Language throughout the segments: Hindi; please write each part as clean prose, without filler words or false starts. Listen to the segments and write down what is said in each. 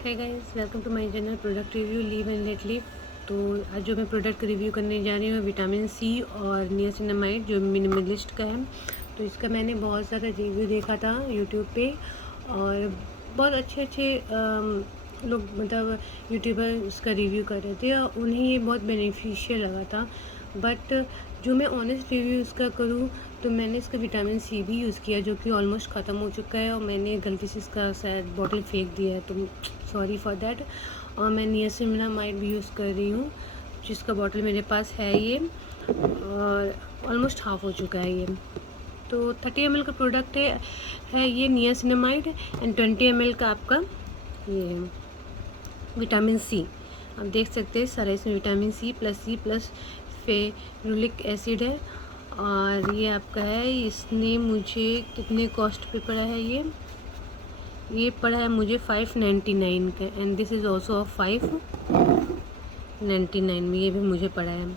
है guys, welcome to my channel product review live and let live. तो आज जो मैं प्रोडक्ट रिव्यू करने जा रही हूँ विटामिन सी और नियासिनामाइड जो मिनिमलिस्ट का है। तो इसका मैंने बहुत सारा रिव्यू देखा था यूट्यूब पे और बहुत अच्छे अच्छे लोग मतलब यूट्यूबर इसका रिव्यू कर रहे थे और उन्हें ये बहुत बेनिफिशियल लगा था। बट जो मैं ऑनेस्ट रिव्यू इसका करूँ तो मैंने इसका विटामिन सी भी यूज़ किया जो कि ऑलमोस्ट ख़त्म हो चुका है और मैंने गलती से इसका शायद बॉटल फेंक दिया है, तो सॉरी फॉर देट। और मैं नियासिनामाइड भी यूज़ कर रही हूँ जिसका बॉटल मेरे पास है ये, और ऑलमोस्ट हाफ़ हो चुका है ये। तो 30 ml का प्रोडक्ट है ये नियासिनामाइड एंड 20 ml का आपका ये विटामिन सी। आप देख सकते हैं सारा इसमें vitamin C plus ferulic acid है। और ये आपका है, इसने मुझे कितने कॉस्ट पे पड़ा है ये पड़ा है मुझे 599 का एंड दिस इज़ ऑल्सो 599 में ये भी मुझे पड़ा है।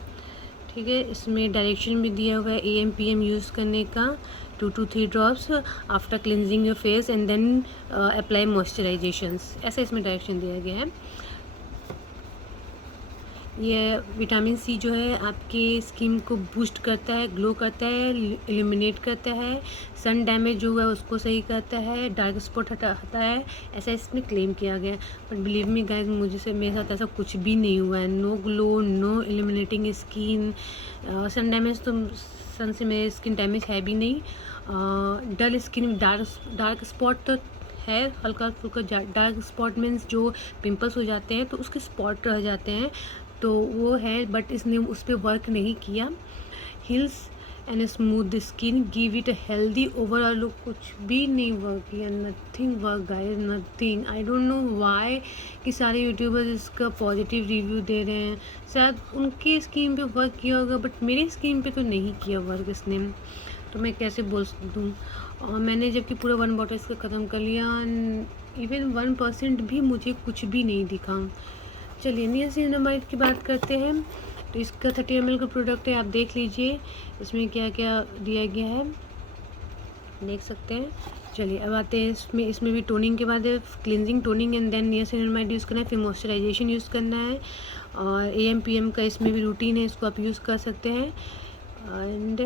ठीक है, इसमें डायरेक्शन भी दिया हुआ है AM/PM यूज़ करने का 2 to 3 drops after cleansing your face and then apply moisturisations, ऐसा इसमें डायरेक्शन दिया गया है। ये विटामिन सी जो है आपके स्किन को बूस्ट करता है, ग्लो करता है, एलिमिनेट करता है, सन डैमेज जो है उसको सही करता है, डार्क स्पॉट हटाता है, ऐसा इसमें क्लेम किया गया है। बट बिलीव मी गाइस, मुझे से मेरे साथ ऐसा कुछ भी नहीं हुआ है। No glow, no eliminating skin, sun damage तो सन से मेरी स्किन डैमेज है भी नहीं। डल स्किन, डार्क स्पॉट तो है, हल्का फुल्का डार्क स्पॉट मीन्स जो पिंपल्स हो जाते हैं तो उसके स्पॉट रह जाते हैं, तो वो है, बट इसने उस पर वर्क नहीं किया। Hills and smooth skin, give it a healthy overall look, कुछ भी नहीं वर्क किया, nothing work guys, nothing. I don't know why कि सारे यूट्यूबर्स इसका पॉजिटिव रिव्यू दे रहे हैं। शायद उनकी स्किन पे वर्क किया होगा बट मेरी स्किन पे तो नहीं किया वर्क इसने, तो मैं कैसे बोल दूँ। और मैंने जबकि पूरा 1 बॉटल इसका ख़त्म कर लिया, इवन 1% भी मुझे कुछ भी नहीं दिखा। चलिए नियासिनामाइड की बात करते हैं। तो इसका 30 ml का प्रोडक्ट है, आप देख लीजिए इसमें क्या क्या दिया गया है, देख सकते हैं। चलिए अब आते हैं इसमें भी टोनिंग के बाद cleansing, toning and then niacinamide use करना है, फिर मॉइस्चराइजेशन यूज़ करना है और AM/PM का इसमें भी रूटीन है, इसको आप यूज़ कर सकते हैं। एंड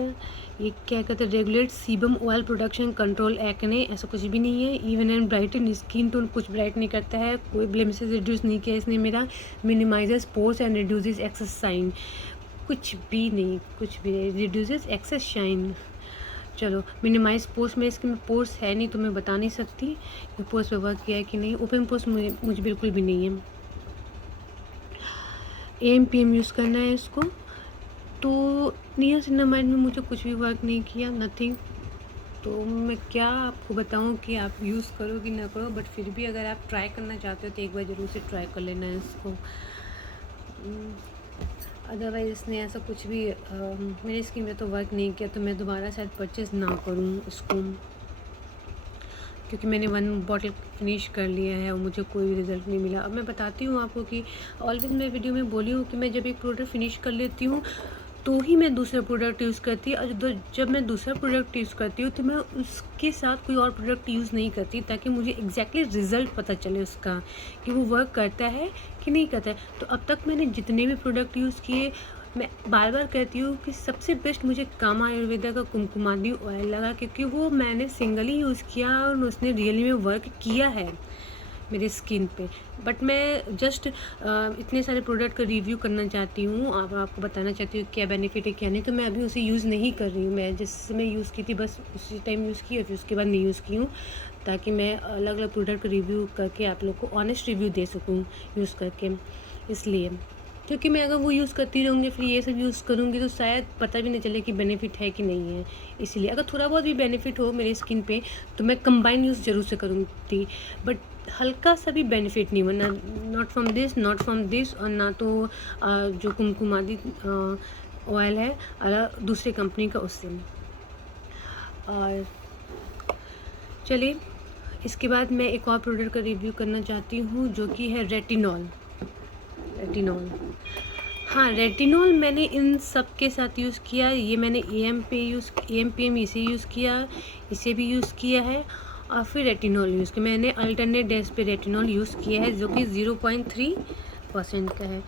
ये क्या कहते हैं, regulate sebum oil production, control acne, ऐसा कुछ भी नहीं है। Even and brighten skin tone, कुछ ब्राइट नहीं करता है, कोई ब्लेमिशेस रिड्यूस नहीं किया इसने मेरा, minimises pores and reduces excess shine, कुछ भी नहीं, कुछ भी नहीं, रिड्यूसेस एक्सेस शाइन। चलो मिनिमाइज पोर्स, में इसके में पोर्स है नहीं तो मैं बता नहीं सकती कि पोर्स पे वर्क किया है कि नहीं। ओपन पोर्स मुझे बिल्कुल भी नहीं है। AM/PM यूज़ करना है इसको। तो नियासिनामाइड में मुझे कुछ भी वर्क नहीं किया, नथिंग। तो मैं क्या आपको बताऊं कि आप यूज़ करो कि ना करो, बट फिर भी अगर आप ट्राई करना चाहते हो तो एक बार ज़रूर से ट्राई कर लेना है इसको। अदरवाइज़ इसने ऐसा कुछ भी मेरी स्किन में तो वर्क नहीं किया, तो मैं दोबारा शायद परचेज़ ना करूं इसको, क्योंकि मैंने 1 बॉटल फिनिश कर लिया है और मुझे कोई रिज़ल्ट नहीं मिला। अब मैं बताती हूँ आपको कि ऑलवेज मैं वीडियो में बोली हूँ कि मैं जब एक प्रोडक्ट फिनिश कर लेती हूँ तो ही मैं दूसरा प्रोडक्ट यूज़ करती हूँ, और जब मैं दूसरा प्रोडक्ट यूज़ करती हूँ तो मैं उसके साथ कोई और प्रोडक्ट यूज़ नहीं करती, ताकि मुझे एग्जैक्टली रिज़ल्ट पता चले उसका कि वो वर्क करता है कि नहीं करता है। तो अब तक मैंने जितने भी प्रोडक्ट यूज़ किए, मैं बार बार कहती हूँ कि सबसे बेस्ट मुझे कामा आयुर्वेदा का कुमकुमादी ऑयल लगा, क्योंकि वो मैंने सिंगली यूज़ किया और उसने रियली में वर्क किया है मेरी स्किन पे। बट मैं जस्ट इतने सारे प्रोडक्ट का रिव्यू करना चाहती हूँ, आपको बताना चाहती हूँ क्या बेनिफिट है क्या नहीं, तो मैं अभी उसे यूज़ नहीं कर रही हूँ। मैं जिस समय यूज़ की थी बस उसी टाइम यूज़ की और फिर उसके बाद नहीं यूज़ की हूँ, ताकि मैं अलग अलग प्रोडक्ट का रिव्यू करके आप लोग को ऑनेस्ट रिव्यू दे सकूँ यूज़ करके। इसलिए क्योंकि मैं अगर वो यूज़ करती रहूँगी फिर ये सब यूज़ करूँगी तो शायद पता भी नहीं चले कि बेनिफिट है कि नहीं है। इसलिए अगर थोड़ा बहुत भी बेनिफिट हो मेरी स्किन पे तो मैं कंबाइन यूज़ ज़रूर से करूँगी, बट हल्का सा भी बेनिफिट नहीं हुआ, नॉट फ्रॉम दिस और ना तो जो कुमकुमादी ऑयल है दूसरे कंपनी का उससे। और चलिए इसके बाद मैं एक और प्रोडक्ट का रिव्यू करना चाहती हूँ जो कि है रेटिनॉल। हाँ, रेटिनॉल मैंने इन सब के साथ यूज़ किया। ये मैंने AM/PM इसे यूज़ किया, इसे भी यूज़ किया है और फिर रेटिनॉल यूज़ किया। मैंने अल्टरनेट डेज पे रेटिनॉल यूज़ किया है जो कि 0.3% का है।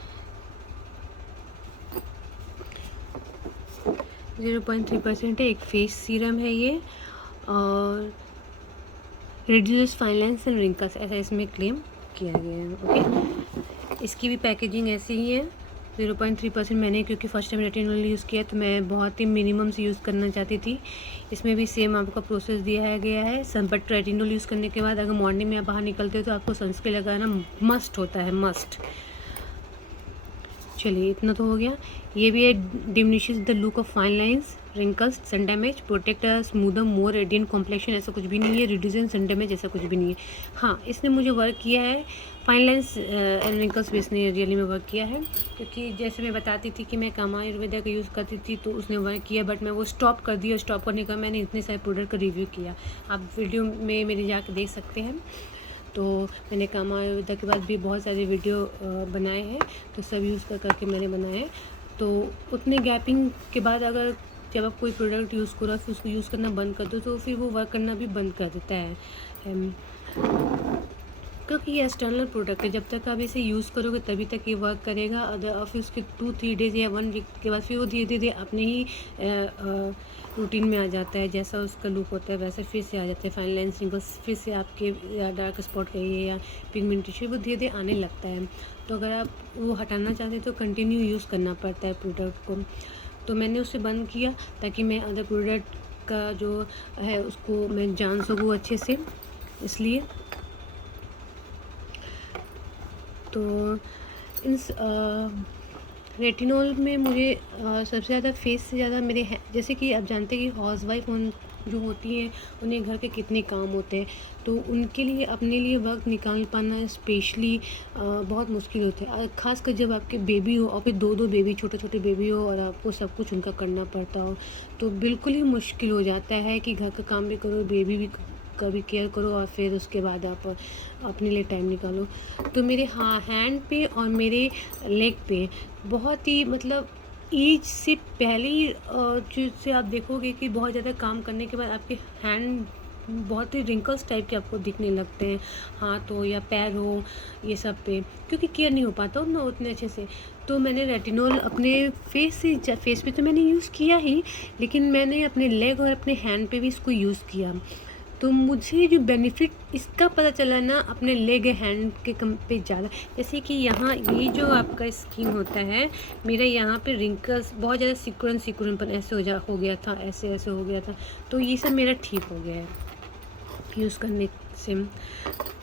0.3% है। एक फेस सीरम है ये, और reduce fine lines and wrinkles, ऐसा इसमें क्लेम किया गया है। ओके, इसकी भी पैकेजिंग ऐसी ही है। 0.3% मैंने क्योंकि फर्स्ट टाइम रेटिनॉल यूज़ किया तो मैं बहुत ही मिनिमम से यूज़ करना चाहती थी। इसमें भी सेम आपका प्रोसेस दिया गया है सब, बट रेटिनॉल यूज़ करने के बाद अगर मॉर्निंग में आप बाहर निकलते हो तो आपको सनस्क्रीन लगाना मस्ट होता है, मस्ट। चलिए इतना तो हो गया। ये भी है diminishes the look of fine lines, wrinkles, sun damage, protect smoother more radiant complexion, ऐसा कुछ भी नहीं है। रिड्यूस सन डैमेज ऐसा कुछ भी नहीं है। हाँ, इसने मुझे वर्क किया है, फाइन लाइंस एंड रिंकल्स भी इसने रियली में वर्क किया है, क्योंकि जैसे मैं बताती थी कि मैं कामा आयुर्वेदा का यूज़ करती थी तो उसने वर्क किया, बट मैं वो स्टॉप कर दिया। स्टॉप करने का मैंने इतने सारे प्रोडक्ट का रिव्यू किया, आप वीडियो में मेरे जाके देख सकते हैं। तो मैंने कामा आयुर्वेदा के बाद भी बहुत सारे वीडियो बनाए हैं, तो सब यूज़ करके मैंने बनाए हैं। तो उतने गैपिंग के बाद अगर जब आप कोई प्रोडक्ट यूज़ करो फिर उसको यूज़ करना बंद कर दो तो फिर वो वर्क करना भी बंद कर देता है, क्योंकि ये एक्सटर्नल प्रोडक्ट है। जब तक आप इसे यूज़ करोगे तभी तक ये वर्क करेगा। अदर फिर उसके 2-3 डेज़ या 1 वीक के बाद फिर वो धीरे धीरे अपने ही रूटीन में आ जाता है। जैसा उसका लुक होता है वैसे फिर से आ जाता है। फाइन लाइन्स, रिंकल्स फिर से आपके डार्क स्पॉट कहिए या पिगमेंटेशन वो धीरे धीरे आने लगता है। तो अगर आप वो हटाना चाहते हैं तो कंटिन्यू यूज़ करना पड़ता है प्रोडक्ट को। तो मैंने उसे बंद किया ताकि मैं अदर प्रोडक्ट का जो है उसको मैं जान सकूँ अच्छे से, इसलिए। तो इन रेटिनॉल में मुझे सबसे ज़्यादा फेस से ज़्यादा मेरे जैसे कि आप जानते हैं कि हाउसवाइफ जो होती हैं उन्हें घर के कितने काम होते हैं, तो उनके लिए अपने लिए वक्त निकाल पाना स्पेशली बहुत मुश्किल होता है। ख़ासकर जब आपके बेबी हो और फिर 2-2 बेबी, छोटे छोटे बेबी हो और आपको सब कुछ उनका करना पड़ता हो, तो बिल्कुल ही मुश्किल हो जाता है कि घर का काम भी करो, बेबी भी का भी केयर करो और फिर उसके बाद आप अपने लिए टाइम निकालो। तो मेरे हैंड पे और मेरे लेग पे बहुत ही मतलब एज से पहले ही चीज़ से आप देखोगे कि बहुत ज़्यादा काम करने के बाद आपके हैंड बहुत ही रिंकल्स टाइप के आपको दिखने लगते हैं, हाथ हो या पैर हो, ये सब पे, क्योंकि केयर नहीं हो पाता ना उतने अच्छे से। तो मैंने रेटिनॉल अपने फेस पे तो मैंने यूज़ किया ही, लेकिन मैंने अपने लेग और अपने हैंड पे भी इसको यूज़ किया। तो मुझे जो बेनिफिट इसका पता चला ना अपने लेग हैंड के कम पे ज़्यादा, जैसे कि यहाँ ये जो आपका स्किन होता है, मेरा यहाँ पे रिंकल्स बहुत ज़्यादा सिकुड़नपन ऐसे हो गया था, ऐसे हो गया था, तो ये सब मेरा ठीक हो गया है यूज़ करने से।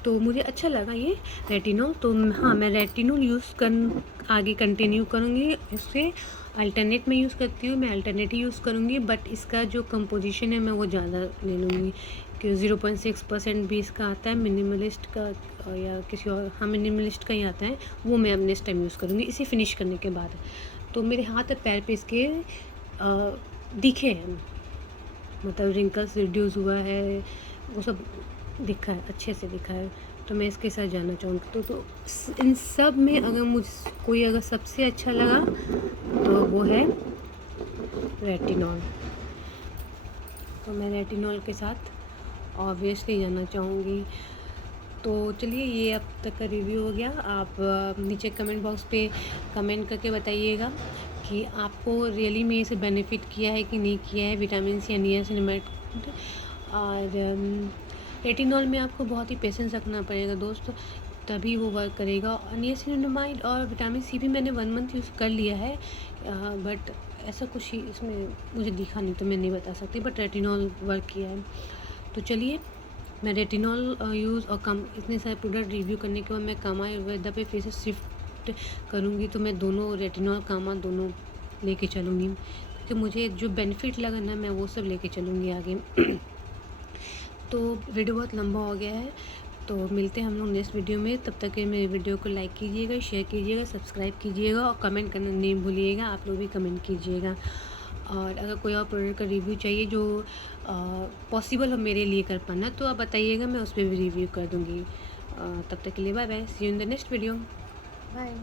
तो मुझे अच्छा लगा ये रेटिनॉल। तो हाँ, मैं रेटिनॉल आगे कंटिन्यू करूँगी। इससे अल्टरनेट में यूज़ करती हूँ, मैं अल्टरनेट ही यूज़ करूँगी, बट इसका जो कंपोजिशन है मैं वो ज़्यादा ले लूँगी कि 0.6% भी इसका आता है मिनिमलिस्ट का, या किसी और, हाँ मिनिमलिस्ट का ही आता है, वो मैं अब नेक्स्ट टाइम यूज़ करूँगी इसे फिनिश करने के बाद। तो मेरे हाथ और पैर पे इसके दिखे हैं, मतलब रिंकल्स रिड्यूस हुआ है, वो सब दिखा है, अच्छे से दिखा है। तो मैं इसके साथ जाना चाहूँगी। तो इन सब में अगर कोई अगर सबसे अच्छा लगा तो वो है रेटिनॉल। तो मैं रेटिनॉल के साथ ऑब्वियसली जाना चाहूँगी। तो चलिए, ये अब तक का रिव्यू हो गया। आप नीचे कमेंट बॉक्स पे कमेंट करके बताइएगा कि आपको रियली में इसे बेनिफिट किया है कि नहीं किया है, विटामिन सी या नियासिनामाइड। और रेटिनॉल में आपको बहुत ही पेशेंस रखना पड़ेगा दोस्त, तभी वो वर्क करेगा। और नियासिनामाइड और विटामिन सी भी मैंने 1 मंथ यूज़ कर लिया है, बट ऐसा कुछ ही इसमें मुझे दिखा नहीं, तो मैं नहीं बता सकती, बट रेटिनॉल वर्क किया है। तो चलिए, मैं रेटिनॉल यूज़ और इतने सारे प्रोडक्ट रिव्यू करने के बाद मैं कामा आयुर्वेदा पे फिर से शिफ्ट करूँगी। तो मैं दोनों रेटिनॉल कामा दोनों लेके चलूँगी, क्योंकि मुझे जो बेनिफिट लगा ना मैं वो सब लेके चलूँगी आगे। तो वीडियो बहुत लंबा हो गया है, तो मिलते हैं हम लोग नेक्स्ट वीडियो में। तब तक के मेरे वीडियो को लाइक कीजिएगा, शेयर कीजिएगा, सब्सक्राइब कीजिएगा और कमेंट करना नहीं भूलिएगा। आप लोग भी कमेंट कीजिएगा। और अगर कोई और प्रोडक्ट का रिव्यू चाहिए जो पॉसिबल हो मेरे लिए कर पाना, तो आप बताइएगा, मैं उस पर भी रिव्यू कर दूँगी। तब तक के लिए bye bye, see you in the next video, bye.